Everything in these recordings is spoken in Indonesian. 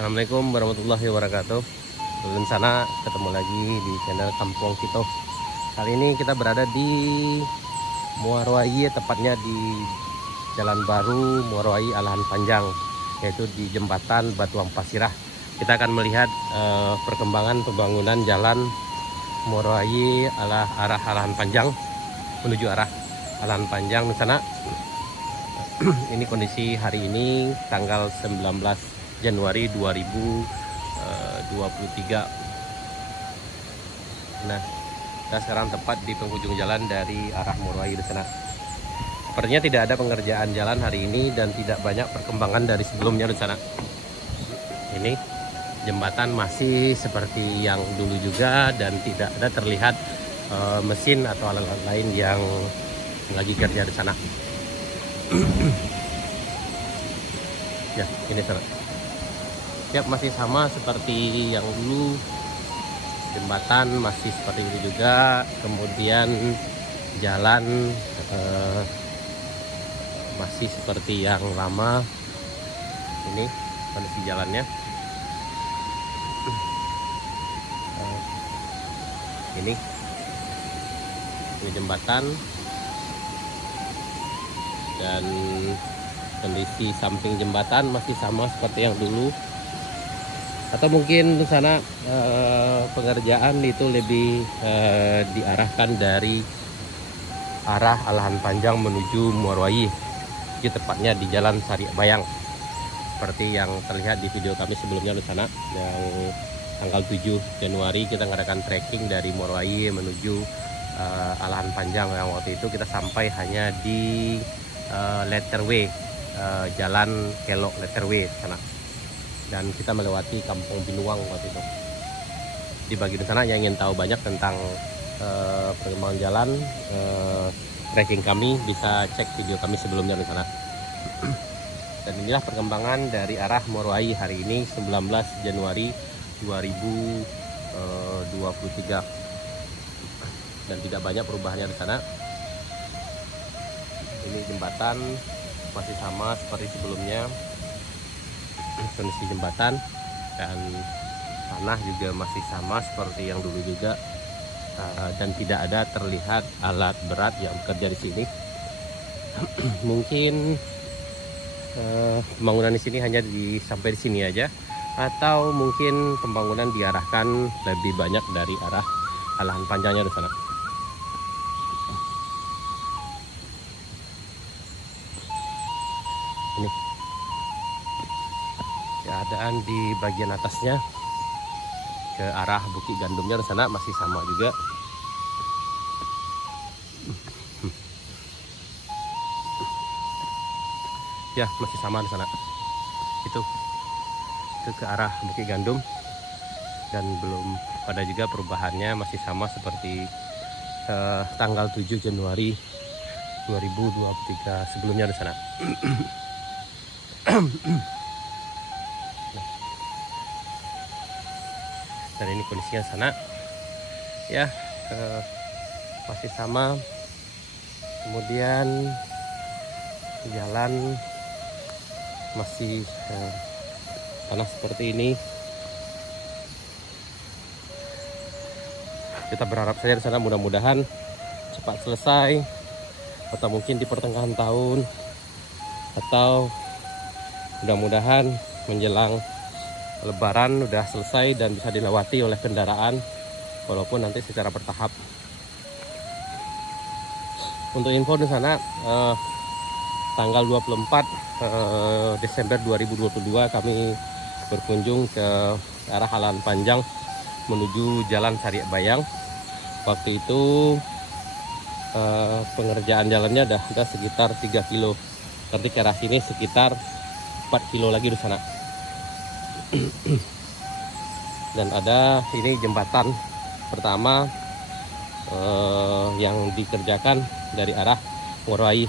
Assalamualaikum warahmatullahi wabarakatuh. Belum sana ketemu lagi di channel Kampung Kito. Kali ini kita berada di Muarowai, tepatnya di Jalan Baru Muarowai Alahan Panjang, yaitu di jembatan Batuang Pasirah. Kita akan melihat perkembangan pembangunan jalan Muarowai arah Alahan Panjang menuju arah Alahan Panjang di sana. Ini kondisi hari ini tanggal 19 Januari 2023. Nah, kita sekarang tepat di penghujung jalan dari arah Muarowai di sana. Sepertinya tidak ada pengerjaan jalan hari ini dan tidak banyak perkembangan dari sebelumnya di sana. Ini jembatan masih seperti yang dulu juga dan tidak ada terlihat mesin atau alat-alat lain yang lagi kerja di sana. Ya, ini sana. Ya, masih sama seperti yang dulu. Jembatan masih seperti itu juga. Kemudian jalan masih seperti yang lama. Ini kondisi jalannya. Ini jembatan dan kondisi samping jembatan masih sama seperti yang dulu. Atau mungkin di sana pengerjaan itu lebih diarahkan dari arah Alahan Panjang menuju Muarowai, tepatnya di Jalan Sari Bayang, seperti yang terlihat di video kami sebelumnya di sana, yang tanggal 7 Januari kita ngadakan trekking dari Muarowai menuju Alahan Panjang. Yang waktu itu kita sampai hanya di letter W, Jalan Kelok letter W sana. Dan kita melewati Kampung Binuang waktu itu. Di bagian sana yang ingin tahu banyak tentang perkembangan jalan, trekking kami, bisa cek video kami sebelumnya di sana. Dan inilah perkembangan dari arah Muarowai hari ini 19 Januari 2023. Dan tidak banyak perubahannya di sana. Ini jembatan masih sama seperti sebelumnya. Kondisi jembatan dan tanah juga masih sama seperti yang dulu juga, dan tidak ada terlihat alat berat yang bekerja di sini. Mungkin pembangunan di sini hanya sampai di sini aja, atau mungkin pembangunan diarahkan lebih banyak dari arah Alahan Panjangnya di sana. Ini keadaan di bagian atasnya ke arah Bukit Gandumnya di sana masih sama juga. Ya, masih sama di sana. Itu ke arah Bukit Gandum, dan belum ada juga perubahannya, masih sama seperti tanggal 7 Januari 2023 sebelumnya di sana. Dan ini kondisinya sana ya, masih sama. Kemudian jalan masih tanah seperti ini. Kita berharap saja di sana mudah-mudahan cepat selesai, atau mungkin di pertengahan tahun, atau mudah-mudahan menjelang Lebaran udah selesai dan bisa dilewati oleh kendaraan, walaupun nanti secara bertahap. Untuk info di sana, tanggal 24 Desember 2022 kami berkunjung ke arah Alahan Panjang menuju Jalan Sari Bayang. Waktu itu pengerjaan jalannya udah sekitar 3 kilo. Nanti ke arah sini sekitar 4 kilo lagi di sana. Dan ada ini jembatan pertama yang dikerjakan dari arah Muarowai.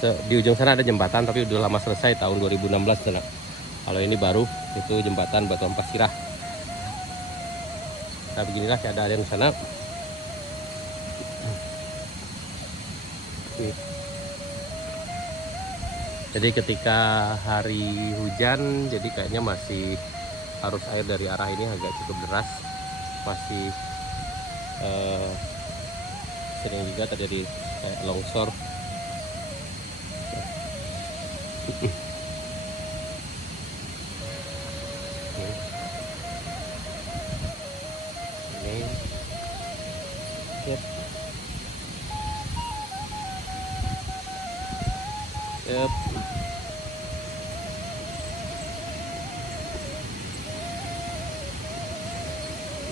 Di ujung sana ada jembatan, tapi udah lama selesai tahun 2016 sana. Kalau ini baru, itu jembatan Batuang Pasirah. Nah, beginilah keadaan di sana. Jadi ketika hari hujan, jadi kayaknya masih arus air dari arah ini agak cukup deras, masih sering juga terjadi longsor. Ini yep. Yep.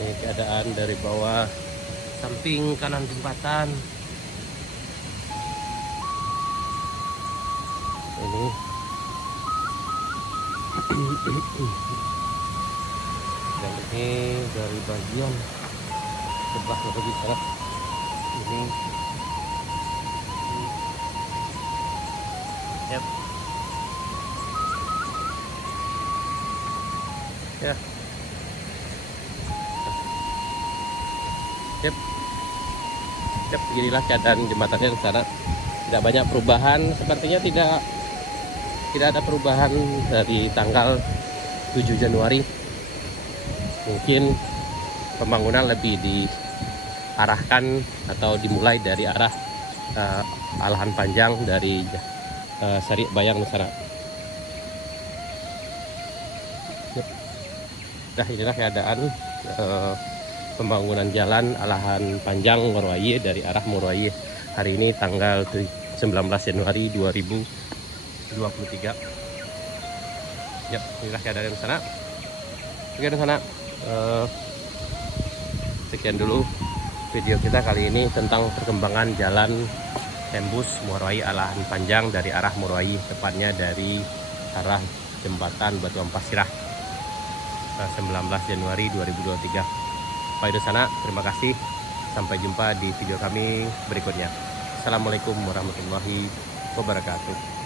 Ini keadaan dari bawah samping kanan jembatan. Ini dan ini dari bagian sebelah lebih sana. Ini yep. Ya. Yep. Yep, beginilah keadaan jembatannya di sana. Tidak banyak perubahan, sepertinya tidak ada perubahan dari tanggal 7 Januari. Mungkin pembangunan lebih diarahkan atau dimulai dari arah Alahan Panjang dari Sari Bayang di sana. Yep. Nah, inilah keadaan pembangunan jalan Alahan Panjang Morowali dari arah Morowali hari ini tanggal 19 Januari 2023. Yap, inilah keadaan di sana. Oke, di sana. Sekian dulu video kita kali ini tentang perkembangan jalan tembus Morowali Alahan Panjang dari arah Morowali, tepatnya dari arah jembatan Batu Amplas Sirah 19 Januari 2023. Baik di sana, terima kasih. Sampai jumpa di video kami berikutnya. Assalamualaikum warahmatullahi wabarakatuh.